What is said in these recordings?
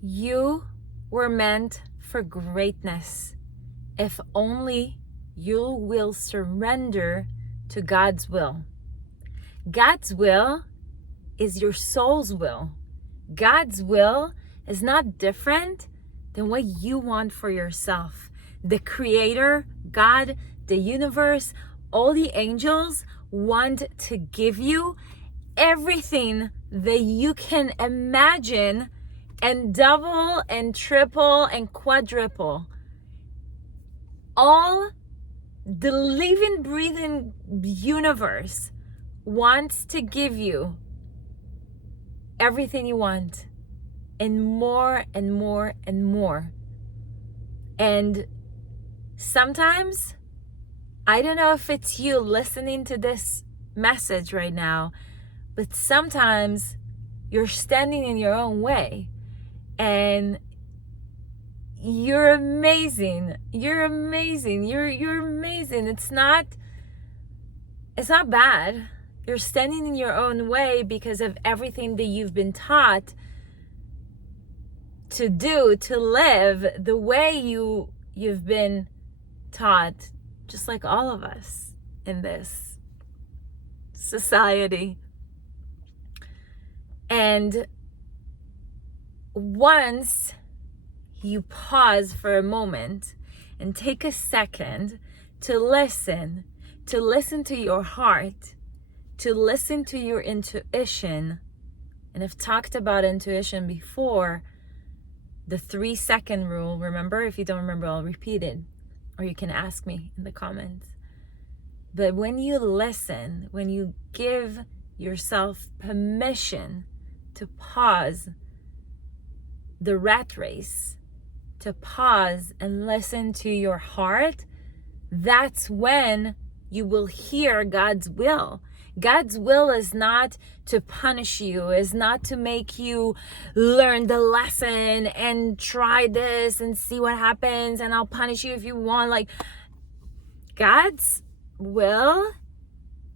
You were meant for greatness if only you will surrender to God's will. God's will is your soul's will. God's will is not different than what you want for yourself. The Creator, God, the universe, all the angels want to give you everything that you can imagine, and double and triple and quadruple. All the living, breathing universe wants to give you everything you want, and more and more and more. And sometimes, I don't know if it's you listening to this message right now, but sometimes you're standing in your own way. And you're amazing. You're amazing. You're amazing. It's not bad. You're standing in your own way because of everything that you've been taught to do, to live the way you've been taught, just like all of us in this society. And once you pause for a moment and take a second to listen to your heart, to listen to your intuition. And I've talked about intuition before, the 3-second rule. Remember? If you don't remember, I'll repeat it, or you can ask me in the comments. But when you listen, when you give yourself permission to pause the rat race, to pause and listen to your heart, that's when you will hear God's will. God's will is not to punish you, is not to make you learn the lesson and try this and see what happens and I'll punish you if you want. Like, God's will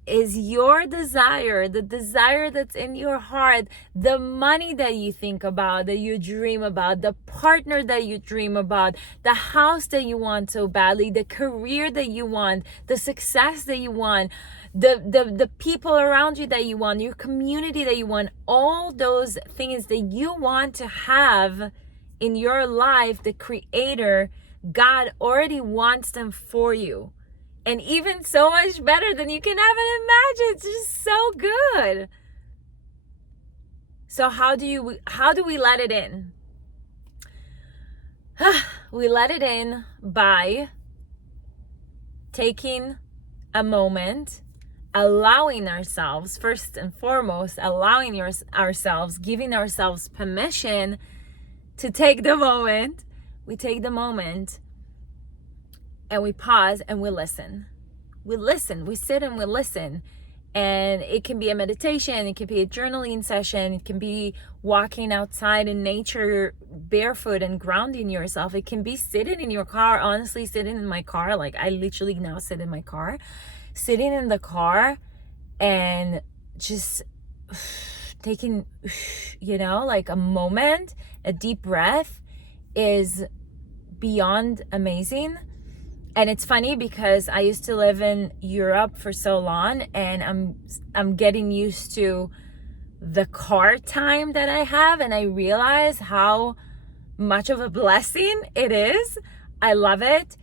is your desire, the desire that's in your heart, the money that you think about, that you dream about, the partner that you dream about, the house that you want so badly, the career that you want, the success that you want, the people around you that you want, your community that you want, all those things that you want to have in your life, the Creator, God already wants them for you. And even so much better than you can ever imagine. It's just so good. So how do we let it in? We let it in by taking a moment, allowing ourselves, first and foremost, ourselves, giving ourselves permission to take the moment. We take the moment and we pause and we listen. We listen, we sit and we listen. And it can be a meditation, it can be a journaling session, it can be walking outside in nature barefoot and grounding yourself. It can be sitting in your car, honestly, sitting in my car. Like, I literally now sit in my car, sitting in the car and just taking, like a moment, a deep breath is beyond amazing. And it's funny because I used to live in Europe for so long, and I'm getting used to the car time that I have, and I realize how much of a blessing it is. I love it.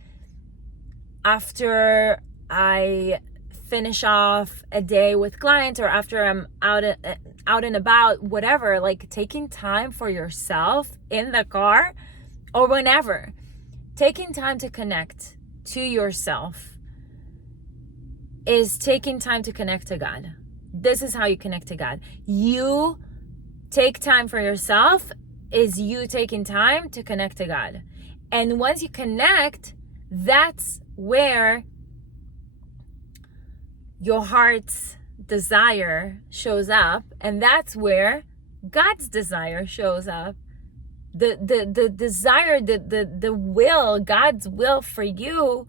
After I finish off a day with clients, or after I'm out and about, whatever, like taking time for yourself in the car or whenever, taking time to connect to yourself is taking time to connect to God. This is how you connect to God. You take time for yourself is you taking time to connect to God. And once you connect, that's where your heart's desire shows up, and that's where God's desire shows up. The desire, the will, God's will for you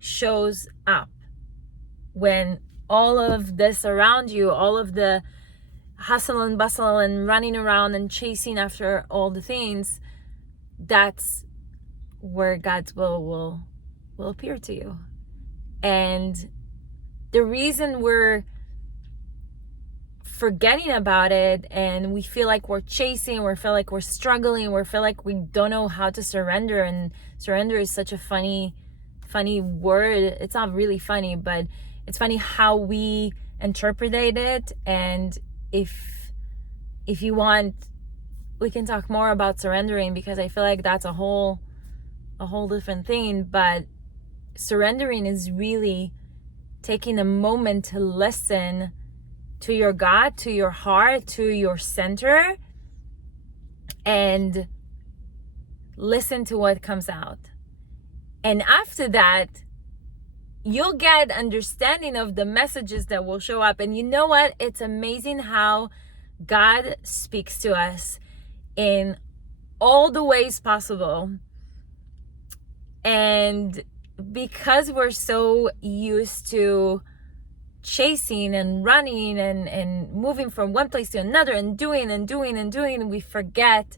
shows up when all of this around you, all of the hustle and bustle and running around and chasing after all the things, that's where God's will appear to you. And the reason we're forgetting about it and we feel like we're chasing, we feel like we're struggling, we feel like we don't know how to surrender, and surrender is such a funny word. It's not really funny, but it's funny how we interpretate it. And if you want, we can talk more about surrendering, because I feel like that's a whole different thing. But surrendering is really taking a moment to listen to your God, to your heart, to your center, and listen to what comes out. And after that, you'll get understanding of the messages that will show up. And you know what? It's amazing how God speaks to us in all the ways possible. And because we're so used to chasing and running and moving from one place to another and doing, we forget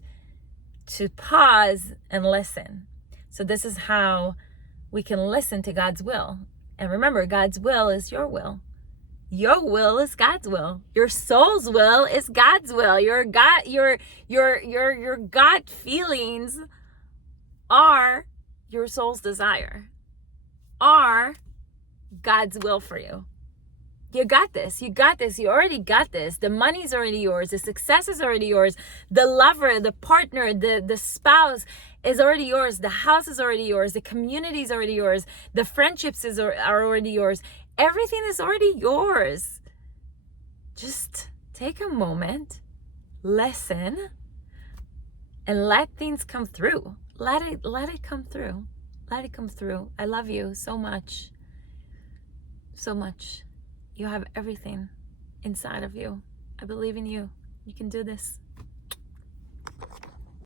to pause and listen. So this is how we can listen to God's will. And remember, God's will is your will. Your will is God's will. Your soul's will is God's will. Your God feelings are your soul's desire, are God's will for you. You got this. You got this. You already got this. The money's already yours. The success is already yours. The lover, the partner, the spouse is already yours. The house is already yours. The community is already yours. The friendships are already yours. Everything is already yours. Just take a moment, listen, and let things come through. Let it come through. Let it come through. I love you so much. So much. You have everything inside of you. I believe in you. You can do this.